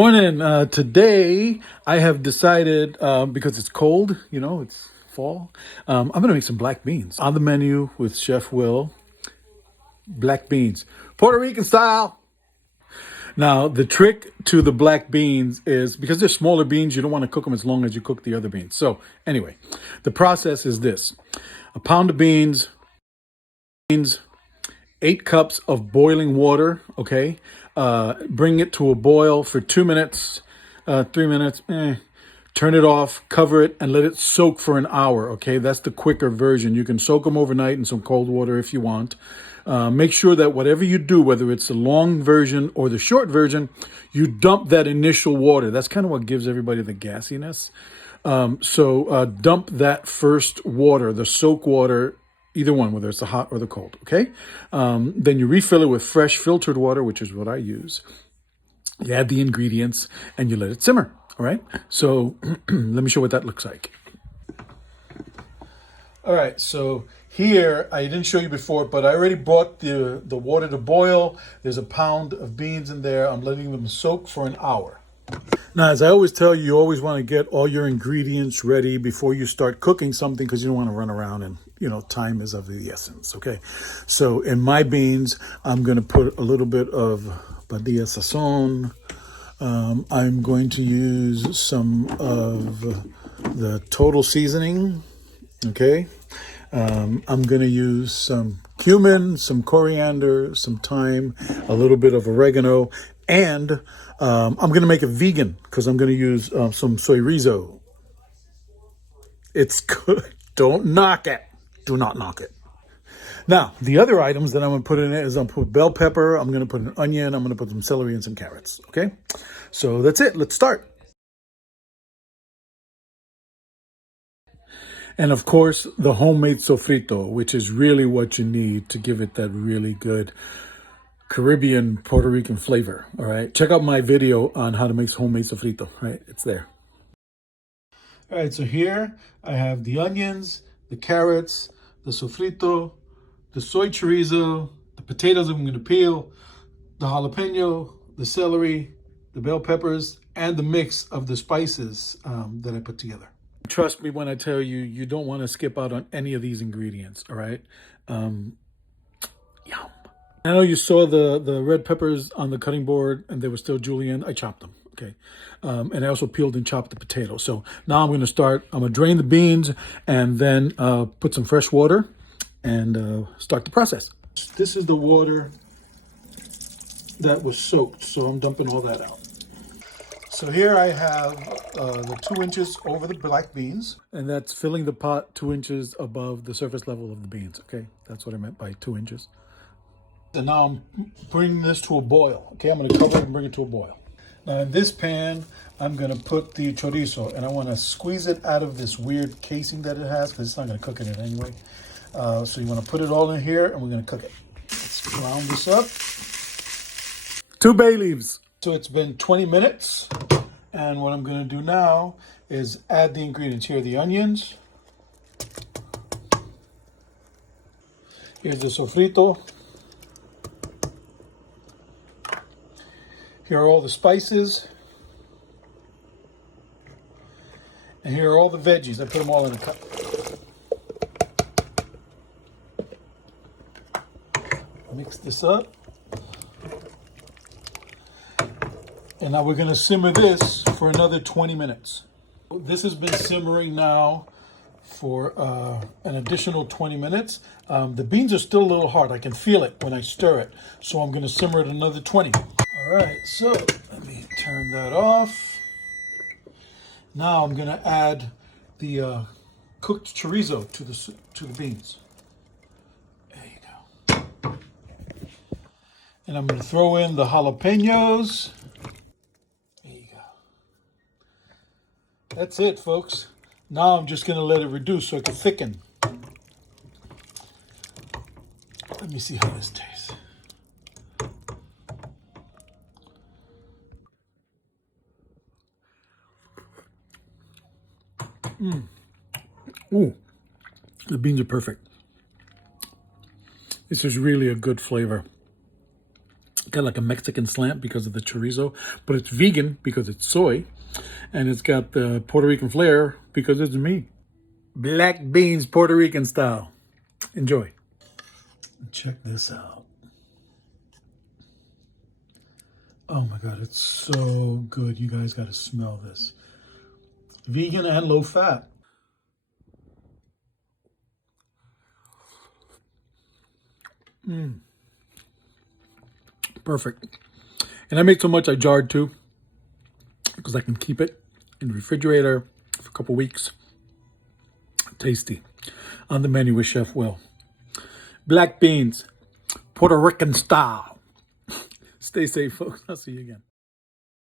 Morning. Today I have decided, because it's cold, it's fall, I'm going to make some black beans. On the menu with Chef Will, black beans, Puerto Rican style. Now, the trick to the black beans is because they're smaller beans, you don't want to cook them as long as you cook the other beans. So anyway, the process is this: a pound of beans, 8 cups of boiling water, okay? Bring it to a boil for 2 minutes, 3 minutes, turn it off, cover it, and let it soak for an hour, okay? That's the quicker version. You can soak them overnight in some cold water if you want. Make sure that whatever you do, whether it's the long version or the short version, you dump that initial water. That's kind of what gives everybody the gassiness. So dump that first water, the soak water, either one, whether it's the hot or the cold, okay? Then you refill it with fresh filtered water, which is what I use. You add the ingredients and you let it simmer, all right? So let me show what that looks like. All right, so here, I didn't show you before, but I already brought the water to boil. There's a pound of beans in there. I'm letting them soak for an hour. Now, as I always tell you, you always want to get all your ingredients ready before you start cooking something because you don't want to run around and, time is of the essence, okay? So in my beans, I'm going to put a little bit of BADIA SAZON. I'm going to use some of the total seasoning, okay? I'm going to use some cumin, some coriander, some thyme, a little bit of oregano, and I'm going to make it vegan because I'm going to use some soy chorizo. It's good. Don't knock it. Do not knock it. Now, the other items that I'm going to put in it is I'm going to put bell pepper, I'm going to put an onion, I'm going to put some celery and some carrots, okay? So that's it. Let's start. And of course, the homemade sofrito, which is really what you need to give it that really good Caribbean, Puerto Rican flavor, all right? Check out my video on how to make homemade sofrito, right? It's there. All right, so here I have the onions, the carrots, the sofrito, the soy chorizo, the potatoes I'm going to peel, the jalapeno, the celery, the bell peppers, and the mix of the spices that I put together. Trust me when I tell you, you don't want to skip out on any of these ingredients, all right? Yum. I know you saw the red peppers on the cutting board and they were still julienne. I chopped them, okay? And I also peeled and chopped the potato. So now I'm going to drain the beans and then put some fresh water and start the process. This is the water that was soaked, so I'm dumping all that out. So here I have the 2 inches over the black beans, and that's filling the pot 2 inches above the surface level of the beans, okay? That's what I meant by 2 inches. And now I'm bringing this to a boil, okay? I'm gonna cover it and bring it to a boil. Now in this pan, I'm gonna put the chorizo, and I wanna squeeze it out of this weird casing that it has, because it's not gonna cook in it anyway. So you wanna put it all in here, and we're gonna cook it. Let's ground this up. 2 bay leaves. So it's been 20 minutes, and what I'm gonna do now is add the ingredients. Here are the onions. Here's the sofrito. Here are all the spices. And here are all the veggies. I put them all in a cup. Mix this up. And now we're going to simmer this for another 20 minutes. This has been simmering now for an additional 20 minutes. The beans are still a little hard. I can feel it when I stir it. So I'm going to simmer it another 20. All right, so let me turn that off. Now I'm going to add the cooked chorizo to the beans. There you go. And I'm going to throw in the jalapeños. There you go. That's it, folks. Now I'm just going to let it reduce so it can thicken. Let me see how this tastes. Ooh, the beans are perfect. This is really a good flavor. got like a Mexican slant because of the chorizo, but it's vegan because it's soy, and it's got the Puerto Rican flair because it's me. Black beans, Puerto Rican style. Enjoy. Check this out. Oh my God, it's so good. You guys got to smell this. Vegan and low fat. Perfect. And I made so much I jarred too, because I can keep it in the refrigerator for a couple weeks. Tasty. On the menu with Chef Will. Black beans, Puerto Rican style. Stay safe, folks. I'll see you again.